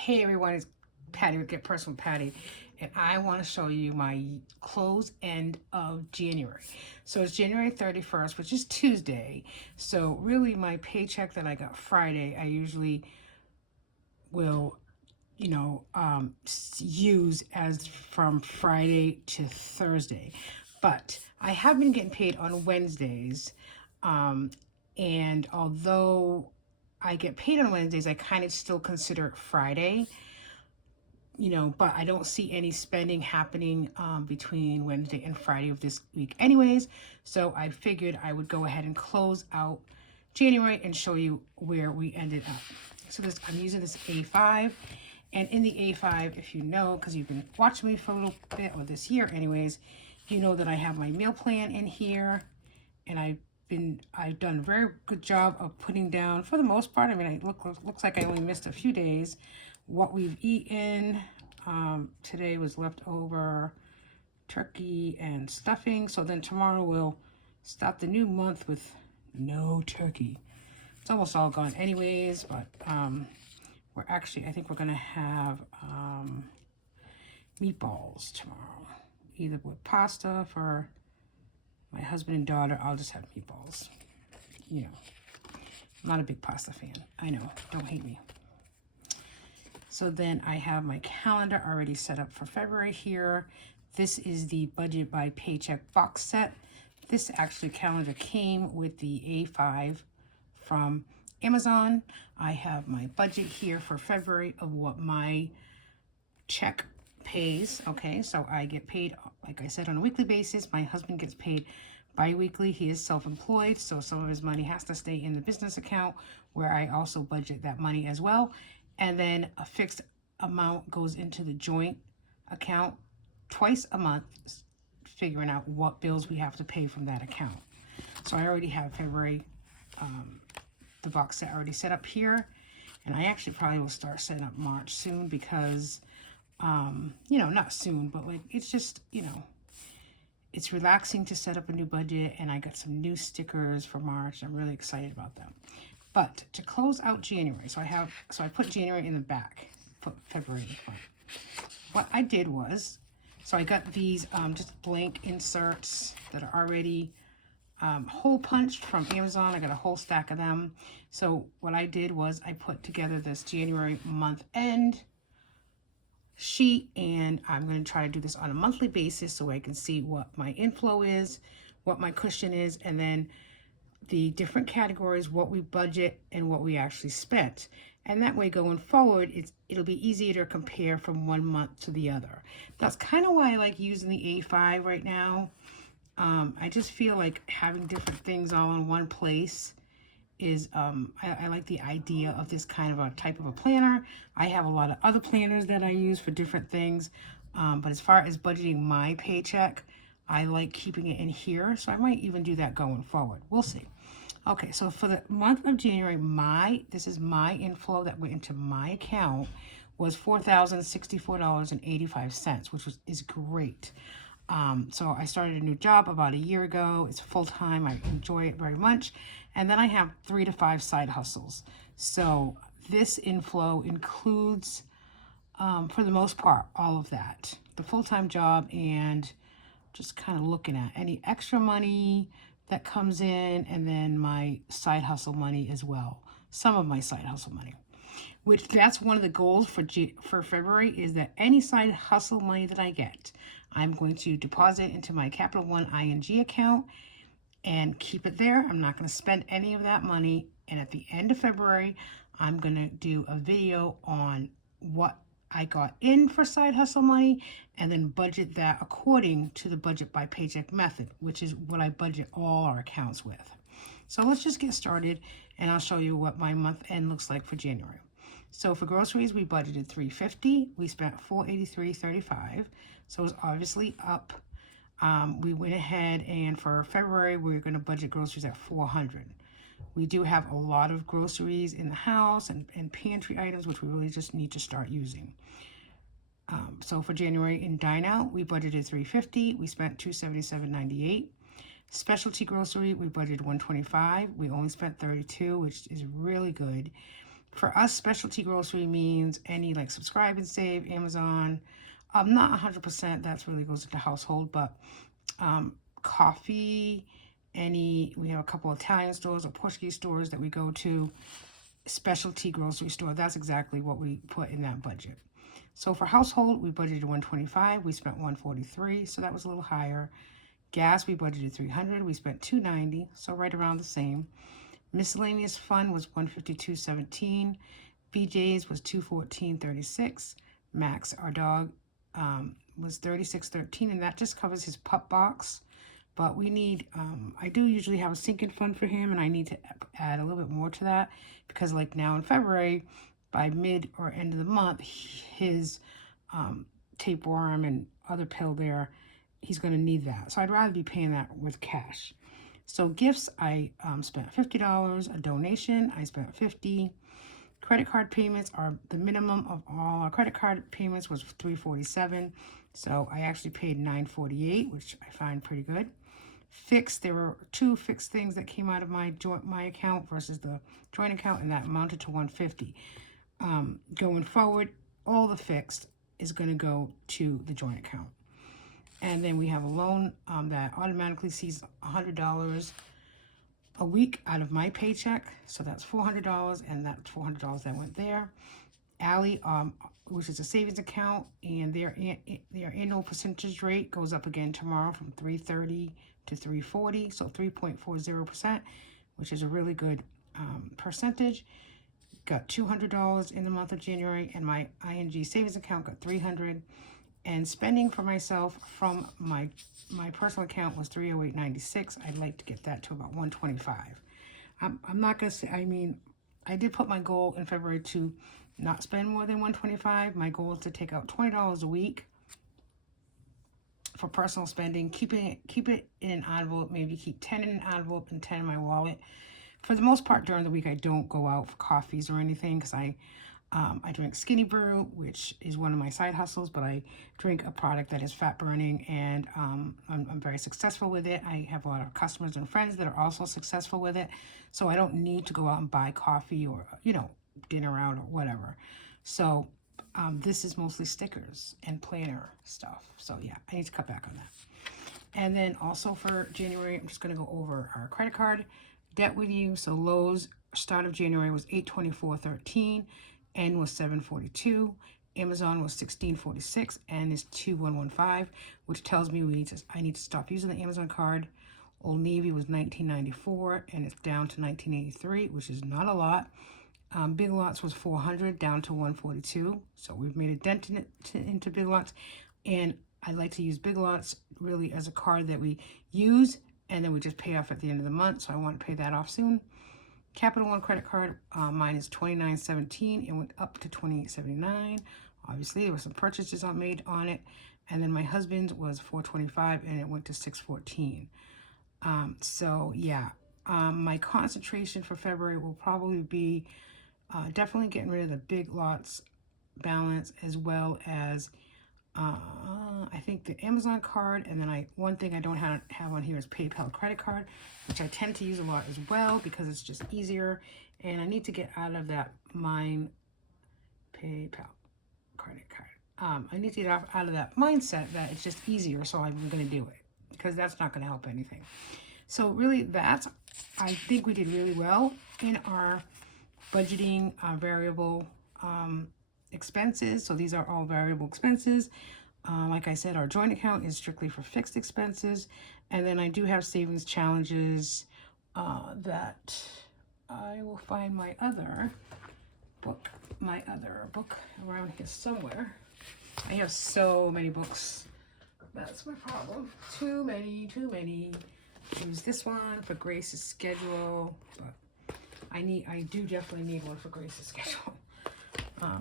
Hey everyone, it's Patty with Get Personal Patty, and I want to show you my close end of January. So it's January 31st, which is Tuesday. So really my paycheck that I got Friday, I usually will, use as from Friday to Thursday. But I have been getting paid on Wednesdays. And although I get paid on Wednesdays, I kind of still consider it Friday, but I don't see any spending happening between Wednesday and Friday of this week anyways. So I figured I would go ahead and close out January and show you where we ended up. So I'm using this A5, and in the A5, if you know, because you've been watching me for a little bit, or this year anyways, you know that I have my meal plan in here, and I've done a very good job of putting down, for the most part, I mean, it looks like I only missed a few days, what we've eaten. Today was leftover turkey and stuffing. So then tomorrow we'll start the new month with no turkey. It's almost all gone anyways, but I think we're gonna have meatballs tomorrow, either with pasta for my husband and daughter. I'll just have meatballs. I'm not a big pasta fan. I know, don't hate me. So then I have my calendar already set up for February here. This is the budget by paycheck box set. This actually calendar came with the A5 from Amazon. I have my budget here for February of what my check pays. Okay, so I get paid, like I said, on a weekly basis. My husband gets paid bi-weekly. He is self-employed, so some of his money has to stay in the business account, where I also budget that money as well. And then a fixed amount goes into the joint account twice a month, figuring out what bills we have to pay from that account. So I already have February, the box set already set up here. And I actually probably will start setting up March soon because, not soon, but like, it's just, it's relaxing to set up a new budget, and I got some new stickers for March. I'm really excited about them. But to close out January, so I put January in the back, put February in the front. What I did was, so I got these just blank inserts that are already hole punched from Amazon. I got a whole stack of them. So what I did was I put together this January month end sheet, and I'm going to try to do this on a monthly basis so I can see what my inflow is, what my cushion is, and then the different categories, what we budget and what we actually spent. And that way going forward, it'll be easier to compare from one month to the other. That's kind of why I like using the A5 right now. I just feel like having different things all in one place is, I like the idea of this kind of a type of a planner. I have a lot of other planners that I use for different things. But as far as budgeting my paycheck, I like keeping it in here. So I might even do that going forward. We'll see. Okay, so for the month of January, this is my inflow that went into my account, was $4,064.85, which is great. So I started a new job about a year ago. It's full-time. I enjoy it very much. And then I have 3 to 5 side hustles. So this inflow includes, for the most part, all of that. The full-time job, and just kind of looking at any extra money that comes in, and then my side hustle money as well. Some of my side hustle money, which that's one of the goals for February, is that any side hustle money that I get, I'm going to deposit into my Capital One ING account and keep it there. I'm not going to spend any of that money. And at the end of February, I'm going to do a video on what I got in for side hustle money, and then budget that according to the budget by paycheck method, which is what I budget all our accounts with. So let's just get started, and I'll show you what my month end looks like for January. So for groceries, we budgeted $350. We spent $483.35. So it's obviously up. We went ahead, and for February, we're going to budget groceries at $400. We do have a lot of groceries in the house and pantry items, which we really just need to start using. So for January in Dine Out, we budgeted $350. We spent $277.98. Specialty grocery, we budgeted $125. We only spent $32, which is really good. For us, specialty grocery means any like subscribe and save, Amazon. Not 100%, that's really goes into household, but coffee, we have a couple Italian stores or Portuguese stores that we go to, specialty grocery store. That's exactly what we put in that budget. So for household, we budgeted 125, we spent 143, so that was a little higher. Gas, we budgeted 300, we spent 290, so right around the same. Miscellaneous fund was 152.17. BJ's was 214.36. Max, our dog, was 36.13, and that just covers his pup box. But we need, I do usually have a sinking fund for him, and I need to add a little bit more to that because like now in February, by mid or end of the month, his tapeworm and other pill there, he's going to need that. So I'd rather be paying that with cash. So gifts, I spent $50. A donation, I spent $50. Credit card payments are the minimum of all our credit card payments was $347. So I actually paid $948, which I find pretty good. Fixed, there were 2 fixed things that came out of my account versus the joint account, and that amounted to $150. Going forward, all the fixed is going to go to the joint account. And then we have a loan that automatically sees $100 a week out of my paycheck. So that's $400, and that's $400 that went there. Allie, which is a savings account, and their annual percentage rate goes up again tomorrow from 3.30 to 3.40, so 3.40%, which is a really good percentage. Got $200 in the month of January, and my ING savings account got $300. And spending for myself from my personal account was $308.96. I'd like to get that to about $125. I'm not gonna say. I mean, I did put my goal in February to not spend more than $125. My goal is to take out $20 a week for personal spending. Keep it in an envelope. Maybe keep 10 in an envelope and 10 in my wallet. For the most part, during the week, I don't go out for coffees or anything because I drink Skinny Brew, which is one of my side hustles, but I drink a product that is fat burning, and I'm very successful with it. I have a lot of customers and friends that are also successful with it, so I don't need to go out and buy coffee or, dinner out or whatever. So this is mostly stickers and planner stuff. So yeah, I need to cut back on that. And then also for January, I'm just going to go over our credit card debt with you. So Lowe's start of January was $824.13. N was $742. Amazon was $1646, and is $2115, which tells me I need to stop using the Amazon card. Old Navy was $19.94, and it's down to $19.83, which is not a lot. Big Lots was $400, down to $142. So we've made a dent into Big Lots, and I like to use Big Lots really as a card that we use, and then we just pay off at the end of the month. So I want to pay that off soon. Capital One credit card, mine is $29.17. It went up to $28.79. Obviously, there were some purchases I made on it. And then my husband's was $425, and it went to $614. So yeah, my concentration for February will probably be definitely getting rid of the Big Lots balance, as well as I think the Amazon card, and then one thing I don't have on here is PayPal credit card, which I tend to use a lot as well because it's just easier, and I need to get out of that mine PayPal credit card. I need to get out of that mindset that it's just easier, so I'm going to do it because that's not going to help anything. So really, I think we did really well in our budgeting variable expenses. So these are all variable expenses. Like I said, our joint account is strictly for fixed expenses. And then I do have savings challenges that I will find my other book around here somewhere. I have so many books. That's my problem. Too many. Use this one for Grace's schedule, but I do definitely need one for Grace's schedule.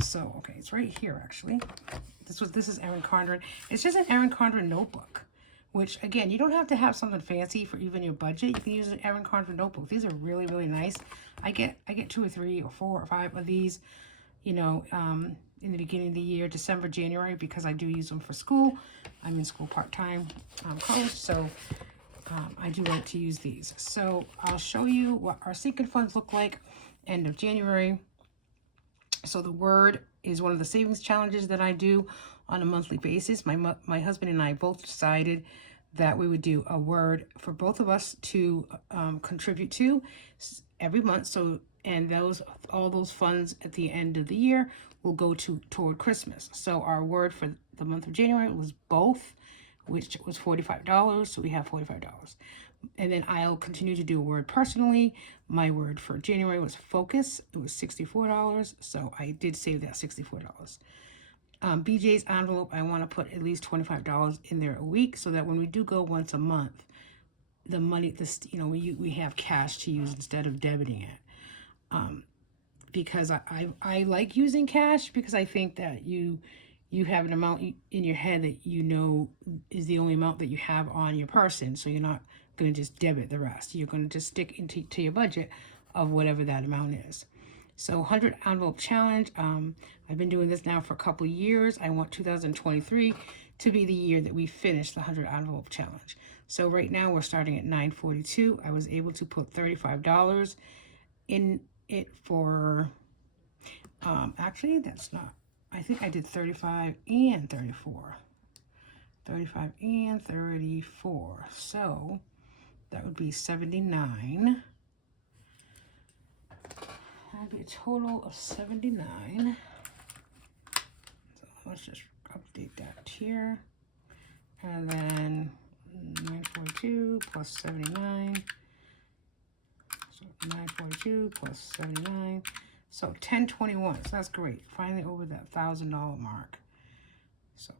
So okay, it's right here actually. This is Erin Condren. It's just an Erin Condren notebook, which again, you don't have to have something fancy for even your budget. You can use an Erin Condren notebook. These are really, really nice. I get 2 or 3 or 4 or 5 of these, in the beginning of the year, December, January, because I do use them for school. I'm in school part-time college, so I do like to use these. So I'll show you what our sinking funds look like end of January. So the word is one of the savings challenges that I do on a monthly basis. My husband and I both decided that we would do a word for both of us to contribute to every month. So, and all those funds at the end of the year will go toward Christmas. So our word for the month of January was both, which was $45. So we have $45. And then I'll continue to do a word personally. My word for January was focus. It was $64. So I did save that $64. BJ's envelope, I want to put at least $25 in there a week so that when we do go once a month, the money, we have cash to use instead of debiting it. Because I like using cash because I think that you have an amount in your head that you know is the only amount that you have on your person. So you're not going to just debit the rest. You're going to just stick to your budget of whatever that amount is. So 100 envelope challenge. I've been doing this now for a couple of years. I want 2023 to be the year that we finish the 100 envelope challenge. So right now we're starting at $9.42. I was able to put $35 in it for, actually that's not, I think I did 35 and 34. 35 and 34. So that would be 79. That'd be a total of 79. So let's just update that here. And then 942 plus 79. So 942 plus 79. So 1021. So that's great. Finally over that $1,000 mark. So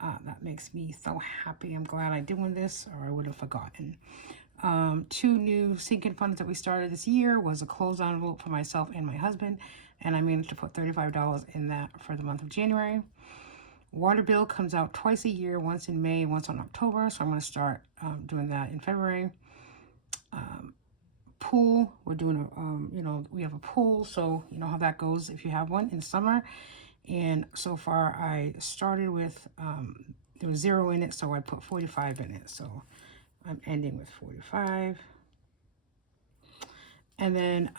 that makes me so happy. I'm glad I did win this, or I would have forgotten. 2 new sinking funds that we started this year was a closed envelope for myself and my husband, and I managed to put $35 in that for the month of January. Water bill comes out twice a year, once in May and once in October, so I'm going to start doing that in February. Pool, we're doing we have a pool, so you know how that goes if you have one in summer. And so far I started with there was 0 in it, so I put 45 in it, so I'm ending with 45. And then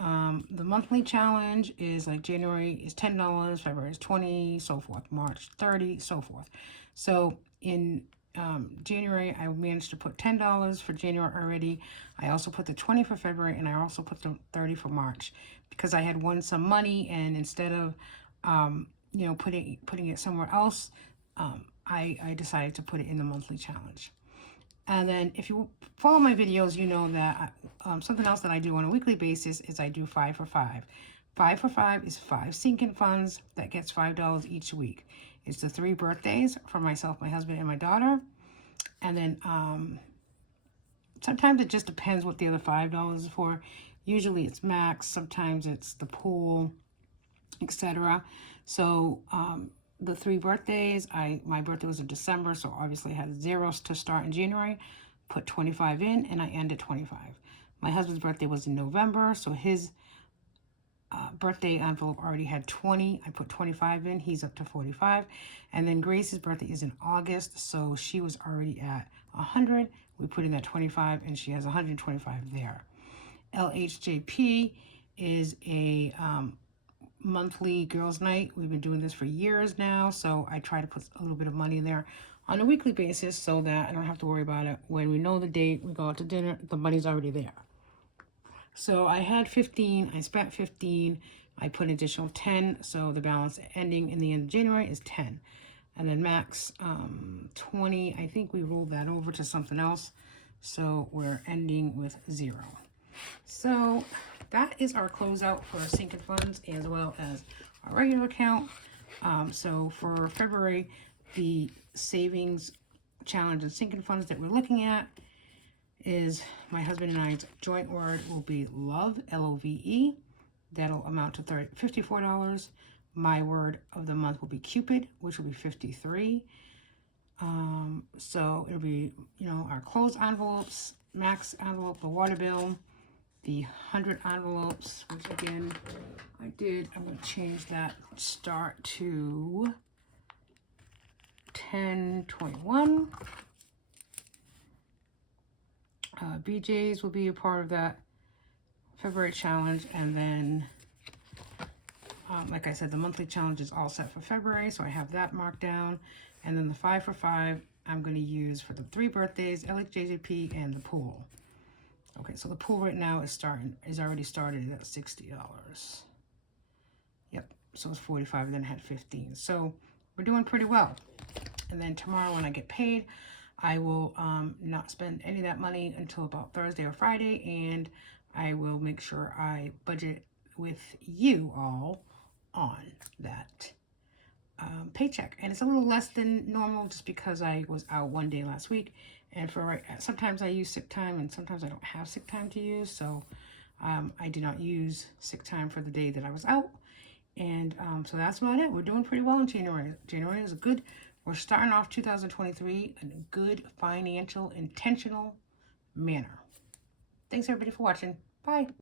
the monthly challenge is like January is $10, February is $20, so forth, March $30, so forth. So in January, I managed to put $10 for January already. I also put the 20 for February, and I also put the 30 for March because I had won some money, and instead of putting it somewhere else, I decided to put it in the monthly challenge. And then if you follow my videos, you know that something else that I do on a weekly basis is I do 5 for 5. 5 for 5 is 5 sinking funds that gets $5 each week. It's the 3 birthdays for myself, my husband, and my daughter. And then sometimes it just depends what the other $5 is for. Usually it's Max, sometimes it's the pool, etc. So the 3 birthdays, my birthday was in December, so obviously I had 0 to start in January, put 25 in, and I ended 25. My husband's birthday was in November, so his birthday envelope already had 20. I put 25 in, he's up to 45. And then Grace's birthday is in August, so she was already at 100. We put in that 25, and she has 125 there. LHJP is a monthly girls' night. We've been doing this for years now, so I try to put a little bit of money there on a weekly basis so that I don't have to worry about it. When we know the date, we go out to dinner, the money's already there. So I had 15, I spent 15, I put an additional 10, so the balance ending in the end of January is 10. And then Max 20, I think we rolled that over to something else, so we're ending with 0. So that is our closeout for sinking funds as well as our regular account. So for February, the savings challenge and sinking funds that we're looking at is my husband and I's joint word will be love, L-O-V-E. That'll amount to $54. My word of the month will be Cupid, which will be $53. So it'll be, our closed envelopes, Max envelope, the water bill, the 100 envelopes, which again, I'm going to change that start to 1021. BJ's will be a part of that February challenge, and then Like I said, the monthly challenge is all set for February, so I have that marked down. And then the 5 for 5, I'm going to use for the 3 birthdays, LHJJP, and the pool. Okay, so the pool right now is already started at $60. Yep, so it's 45, and then I had 15. So we're doing pretty well. And then tomorrow when I get paid, I will not spend any of that money until about Thursday or Friday, and I will make sure I budget with you all on that paycheck. And it's a little less than normal just because I was out one day last week, and sometimes I use sick time and sometimes I don't have sick time to use, so I did not use sick time for the day that I was out. And so that's about it. We're doing pretty well in January. January is we're starting off 2023 in a good financial, intentional manner. Thanks everybody for watching. Bye.